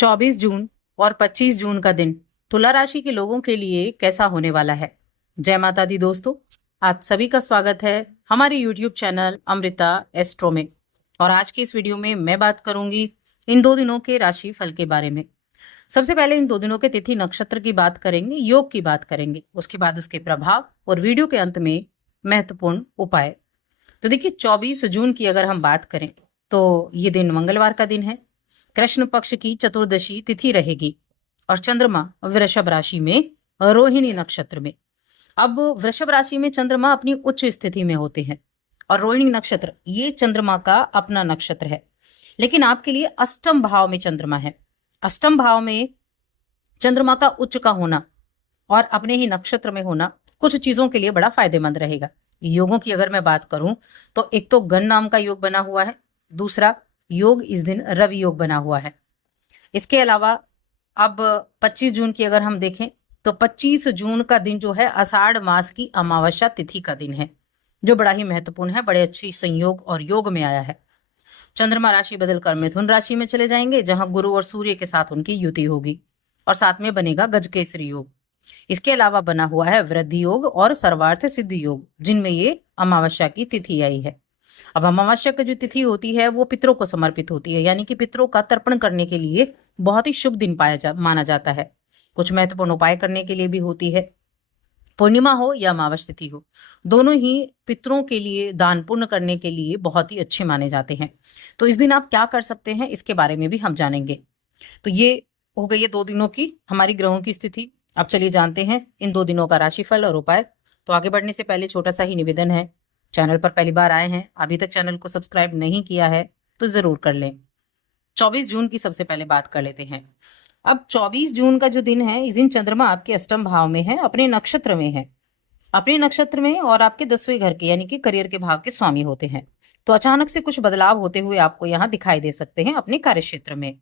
24 जून और 25 जून का दिन तुला राशि के लोगों के लिए कैसा होने वाला है। जय माता दी दोस्तों, आप सभी का स्वागत है हमारे YouTube चैनल अमृता एस्ट्रो में। और आज की इस वीडियो में मैं बात करूंगी इन 2 दिनों के राशि फल के बारे में। सबसे पहले इन 2 दिनों के तिथि नक्षत्र की बात करेंगे, योग की बात करेंगे, उसके बाद उसके प्रभाव और वीडियो के अंत में महत्वपूर्ण उपाय। तो देखिए 24 जून की अगर हम बात करें तो ये दिन मंगलवार का दिन है। कृष्ण पक्ष की चतुर्दशी तिथि रहेगी और चंद्रमा वृषभ राशि में रोहिणी नक्षत्र में। अब वृषभ राशि में चंद्रमा अपनी उच्च स्थिति में होते हैं और रोहिणी नक्षत्र ये चंद्रमा का अपना नक्षत्र है, लेकिन आपके लिए अष्टम भाव में चंद्रमा है। अष्टम भाव में चंद्रमा का उच्च का होना और अपने ही नक्षत्र में होना कुछ चीजों के लिए बड़ा फायदेमंद रहेगा। योगों की अगर मैं बात करूं तो एक तो गण नाम का योग बना हुआ है, दूसरा योग इस दिन रवि योग बना हुआ है। इसके अलावा अब 25 जून की अगर हम देखें तो 25 जून का दिन जो है आषाढ़ मास की अमावस्या तिथि का दिन है, जो बड़ा ही महत्वपूर्ण है। बड़े अच्छी संयोग और योग में आया है। चंद्रमा राशि बदलकर मिथुन राशि में चले जाएंगे, जहां गुरु और सूर्य के साथ उनकी युति होगी और साथ में बनेगा गजकेसरी योग। इसके अलावा बना हुआ है वृद्धि योग और सर्वार्थ सिद्धि योग, जिनमें ये अमावस्या की तिथि आई है। अब अमावस्या की जो तिथि होती है वो पितरों को समर्पित होती है, यानी कि पितरों का तर्पण करने के लिए बहुत ही शुभ दिन माना जाता है। कुछ महत्वपूर्ण उपाय करने के लिए भी होती है। पूर्णिमा हो या अमावस्या तिथि हो, दोनों ही पितरों के लिए दान पुण्य करने के लिए बहुत ही अच्छे माने जाते हैं। तो इस दिन आप क्या कर सकते हैं इसके बारे में भी हम जानेंगे। तो ये हो गई है 2 दिनों की हमारी ग्रहों की स्थिति। अब चलिए जानते हैं इन 2 दिनों का राशिफल और उपाय। तो आगे बढ़ने से पहले छोटा सा ही निवेदन है, चैनल पर पहली बार आए हैं, अभी तक चैनल को सब्सक्राइब नहीं किया है तो जरूर कर लें। 24 जून की सबसे पहले बात कर लेते हैं। अब 24 जून का जो दिन है, इस दिन चंद्रमा आपके अष्टम भाव में है, अपने नक्षत्र में है, अपने नक्षत्र में और आपके 10वें घर के यानी कि करियर के भाव के स्वामी होते हैं। तो अचानक से कुछ बदलाव होते हुए आपको यहाँ दिखाई दे सकते हैं अपने कार्य क्षेत्र में।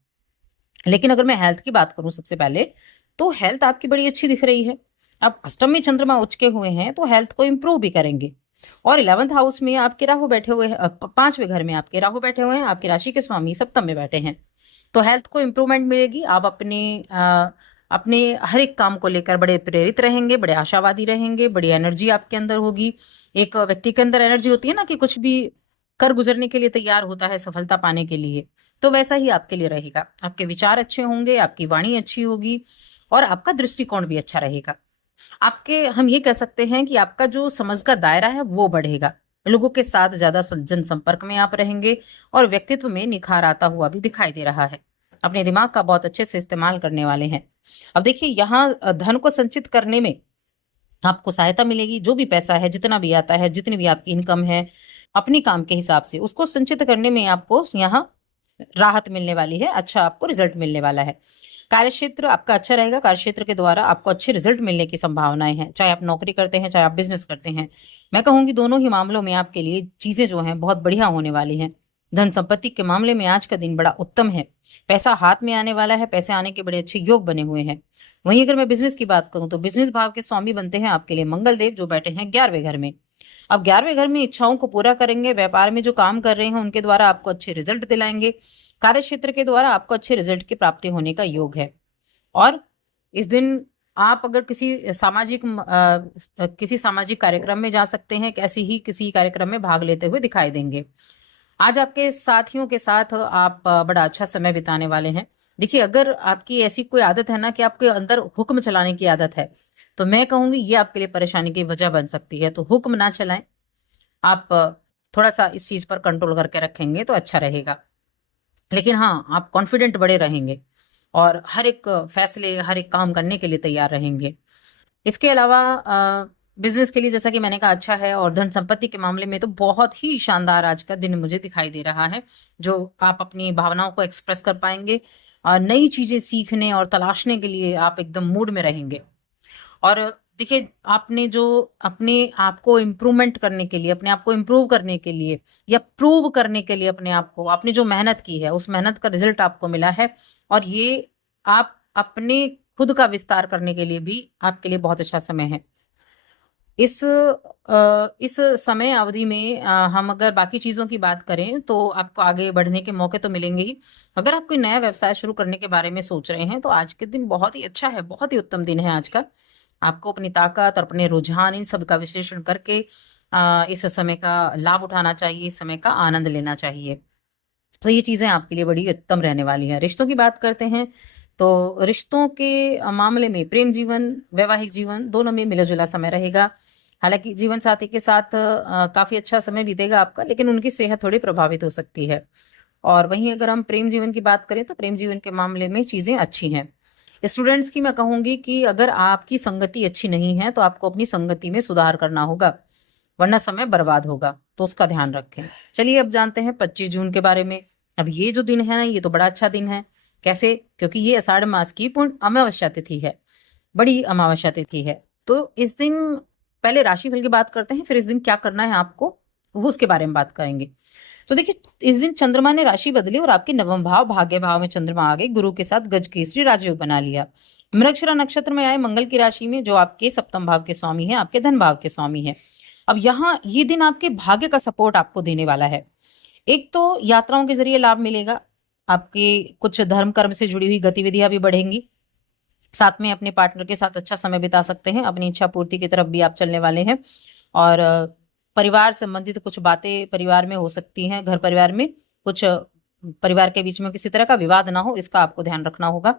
लेकिन अगर मैं हेल्थ की बात करूं सबसे पहले, तो हेल्थ आपकी बड़ी अच्छी दिख रही है। अब अष्टम में चंद्रमा उच्च के हुए हैं तो हेल्थ को इंप्रूव भी करेंगे। और 11th हाउस में आपके राहु बैठे हुए हैं, 5वें घर में आपके राहु बैठे हुए हैं, आपकी राशि के स्वामी सप्तम में बैठे हैं। तो हेल्थ को इंप्रूवमेंट मिलेगी। आप अपने हर एक काम को लेकर बड़े प्रेरित रहेंगे, बड़े आशावादी रहेंगे, बड़ी एनर्जी आपके अंदर होगी। एक व्यक्ति के अंदर एनर्जी होती है ना कि कुछ भी कर गुजरने के लिए तैयार होता है सफलता पाने के लिए, तो वैसा ही आपके लिए रहेगा। आपके विचार अच्छे होंगे, आपकी वाणी अच्छी होगी और आपका दृष्टिकोण भी अच्छा रहेगा। आपके हम ये कह सकते हैं कि आपका जो समझ का दायरा है वो बढ़ेगा। लोगों के साथ ज्यादा जनसंपर्क में आप रहेंगे और व्यक्तित्व में निखार आता हुआ भी दिखाई दे रहा है। अपने दिमाग का बहुत अच्छे से इस्तेमाल करने वाले हैं। अब देखिए यहाँ धन को संचित करने में आपको सहायता मिलेगी। जो भी पैसा है, जितना भी आता है, जितनी भी आपकी इनकम है, अपनी काम के हिसाब से उसको संचित करने में आपको यहाँ राहत मिलने वाली है। अच्छा आपको रिजल्ट मिलने वाला है। कार्यक्षेत्र आपका अच्छा रहेगा। कार्यक्षेत्र के द्वारा आपको अच्छे रिजल्ट मिलने की संभावनाएं हैं, चाहे आप नौकरी करते हैं चाहे आप बिजनेस करते हैं। मैं कहूंगी दोनों ही मामलों में आपके लिए चीजें जो हैं बहुत बढ़िया होने वाली हैं। धन संपत्ति के मामले में आज का दिन बड़ा उत्तम है। पैसा हाथ में आने वाला है, पैसे आने के बड़े अच्छे योग बने हुए हैं। वहीं अगर मैं बिजनेस की बात करूं तो बिजनेस भाव के स्वामी बनते हैं आपके लिए मंगल देव, जो बैठे हैं 11वें घर में। अब 11वें घर में इच्छाओं को पूरा करेंगे। व्यापार में जो काम कर रहे हैं उनके द्वारा आपको अच्छे रिजल्ट दिलाएंगे। कार्य क्षेत्र के द्वारा आपको अच्छे रिजल्ट की प्राप्ति होने का योग है। और इस दिन आप अगर किसी सामाजिक कार्यक्रम में जा सकते हैं, ऐसी ही किसी कार्यक्रम में भाग लेते हुए दिखाई देंगे। आज आपके साथियों के साथ आप बड़ा अच्छा समय बिताने वाले हैं। देखिए अगर आपकी ऐसी कोई आदत है ना कि आपके अंदर हुक्म चलाने की आदत है, तो मैं कहूंगी ये आपके लिए परेशानी की वजह बन सकती है। तो हुक्म ना चलाएं, आप थोड़ा सा इस चीज पर कंट्रोल करके रखेंगे तो अच्छा रहेगा। लेकिन हाँ, आप कॉन्फिडेंट बड़े रहेंगे और हर एक फैसले, हर एक काम करने के लिए तैयार रहेंगे। इसके अलावा बिजनेस के लिए जैसा कि मैंने कहा अच्छा है। और धन संपत्ति के मामले में तो बहुत ही शानदार आज का दिन मुझे दिखाई दे रहा है, जो आप अपनी भावनाओं को एक्सप्रेस कर पाएंगे और नई चीजें सीखने और तलाशने के लिए आप एकदम मूड में रहेंगे। और देखिए आपने जो अपने आप को इम्प्रूवमेंट करने के लिए, अपने आप को इम्प्रूव करने के लिए या प्रूव करने के लिए अपने आप को, आपने जो मेहनत की है उस मेहनत का रिजल्ट आपको मिला है। और ये आप अपने खुद का विस्तार करने के लिए भी आपके लिए बहुत अच्छा समय है। इस समय अवधि में हम अगर बाकी चीज़ों की बात करें तो आपको आगे बढ़ने के मौके तो मिलेंगे ही। अगर आप कोई नया व्यवसाय शुरू करने के बारे में सोच रहे हैं तो आज के दिन बहुत ही अच्छा है, बहुत ही उत्तम दिन है आज का। आपको अपनी ताकत और अपने रुझान इन सब का विश्लेषण करके इस समय का लाभ उठाना चाहिए, इस समय का आनंद लेना चाहिए। तो ये चीज़ें आपके लिए बड़ी उत्तम रहने वाली हैं। रिश्तों की बात करते हैं तो रिश्तों के मामले में प्रेम जीवन, वैवाहिक जीवन दोनों में मिला-जुला समय रहेगा। हालाँकि जीवन साथी के साथ काफ़ी अच्छा समय बीतेगा आपका, लेकिन उनकी सेहत थोड़ी प्रभावित हो सकती है। और वहीं अगर हम प्रेम जीवन की बात करें तो प्रेम जीवन के मामले में चीज़ें अच्छी हैं। स्टूडेंट्स की मैं कहूँगी कि अगर आपकी संगति अच्छी नहीं है तो आपको अपनी संगति में सुधार करना होगा, वरना समय बर्बाद होगा, तो उसका ध्यान रखें। चलिए अब जानते हैं 25 जून के बारे में। अब ये जो दिन है ना, ये तो बड़ा अच्छा दिन है। कैसे? क्योंकि ये आषाढ़ मास की पूर्ण अमावस्या तिथि है, बड़ी अमावस्या तिथि है। तो इस दिन पहले राशिफल की बात करते हैं, फिर इस दिन क्या करना है आपको वो उसके बारे में बात करेंगे। तो देखिए, इस दिन चंद्रमा ने राशि बदली और आपके नवम भाव भाग्य भाव में चंद्रमा आ गए, गुरु के साथ गजकेसरी राजयोग बना लिया। मृगशिरा नक्षत्र में आए मंगल की राशि में, जो आपके सप्तम भाव के स्वामी है, आपके धन भाव के स्वामी है। अब यहाँ ये दिन आपके भाग्य का सपोर्ट आपको देने वाला है। एक तो यात्राओं के जरिए लाभ मिलेगा, आपके कुछ धर्म कर्म से जुड़ी हुई गतिविधियां भी बढ़ेंगी। साथ में अपने पार्टनर के साथ अच्छा समय बिता सकते हैं, अपनी इच्छा पूर्ति की तरफ भी आप चलने वाले हैं। और परिवार संबंधित कुछ बातें परिवार में हो सकती हैं, घर परिवार में कुछ परिवार के बीच में किसी तरह का विवाद ना हो, इसका आपको ध्यान रखना होगा।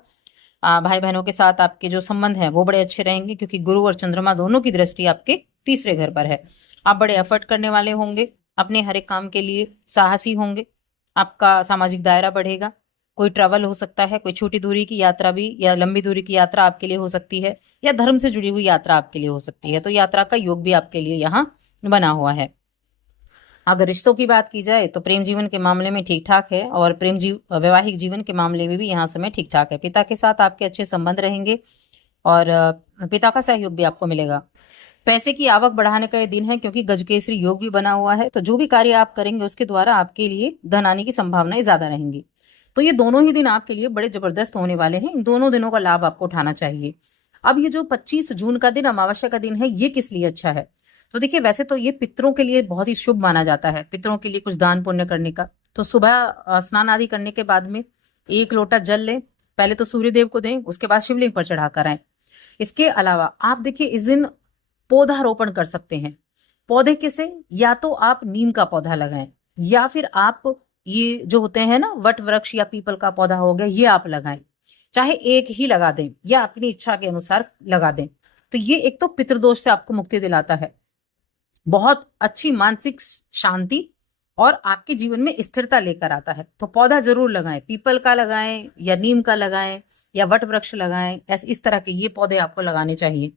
भाई बहनों के साथ आपके जो संबंध हैं वो बड़े अच्छे रहेंगे, क्योंकि गुरु और चंद्रमा दोनों की दृष्टि आपके तीसरे घर पर है। आप बड़े एफर्ट करने वाले होंगे, अपने हर एक काम के लिए साहसी होंगे, आपका सामाजिक दायरा बढ़ेगा। कोई ट्रैवल हो सकता है, कोई छोटी दूरी की यात्रा भी या लंबी दूरी की यात्रा आपके लिए हो सकती है, या धर्म से जुड़ी हुई यात्रा आपके लिए हो सकती है। तो यात्रा का योग भी आपके लिए यहाँ बना हुआ है। अगर रिश्तों की बात की जाए तो प्रेम जीवन के मामले में ठीक ठाक है, और वैवाहिक जीवन के मामले में भी यहाँ समय ठीक ठाक है। पिता के साथ आपके अच्छे संबंध रहेंगे और पिता का सहयोग भी आपको मिलेगा। पैसे की आवक बढ़ाने का ये दिन है, क्योंकि गजकेसरी योग भी बना हुआ है। तो जो भी कार्य आप करेंगे उसके द्वारा आपके लिए धन आने की संभावनाएं ज्यादा रहेंगी। तो ये दोनों ही दिन आपके लिए बड़े जबरदस्त होने वाले हैं, इन दोनों दिनों का लाभ आपको उठाना चाहिए। अब ये जो 25 जून का दिन अमावस्या का दिन है, ये किस लिए अच्छा है? तो देखिए, वैसे तो ये पितरों के लिए बहुत ही शुभ माना जाता है, पितरों के लिए कुछ दान पुण्य करने का। तो सुबह स्नान आदि करने के बाद में 1 लोटा जल लें, पहले तो सूर्य देव को दें, उसके बाद शिवलिंग पर चढ़ाकर आए। इसके अलावा आप देखिए, इस दिन पौधारोपण कर सकते हैं। पौधे कैसे? या तो आप नीम का पौधा लगाएं, या फिर आप ये जो होते हैं ना, वट वृक्ष या पीपल का पौधा हो गया, ये आप लगाएं। चाहे एक ही लगा दें या अपनी इच्छा के अनुसार लगा दें। तो ये एक तो पितृदोष से आपको मुक्ति दिलाता है, बहुत अच्छी मानसिक शांति और आपके जीवन में स्थिरता लेकर आता है। तो पौधा जरूर लगाएं, पीपल का लगाएं या नीम का लगाएं या वट वृक्ष लगाएं। ऐसे इस तरह के ये पौधे आपको लगाने चाहिए,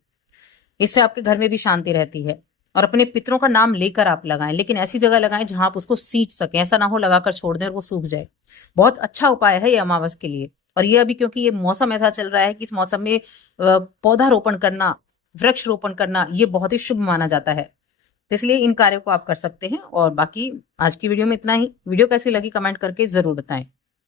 इससे आपके घर में भी शांति रहती है। और अपने पितरों का नाम लेकर आप लगाएं, लेकिन ऐसी जगह लगाएं जहां आप उसको सींच सकें, ऐसा ना हो लगाकर छोड़ दें और वो सूख जाए। बहुत अच्छा उपाय है ये अमावस के लिए। और ये अभी क्योंकि ये मौसम ऐसा चल रहा है कि इस मौसम में पौधा रोपण करना, वृक्ष रोपण करना, ये बहुत ही शुभ माना जाता है। तो इसलिए इन कार्यों को आप कर सकते हैं। और बाकी आज की वीडियो में इतना ही। वीडियो कैसी लगी कमेंट करके जरूर बताएं।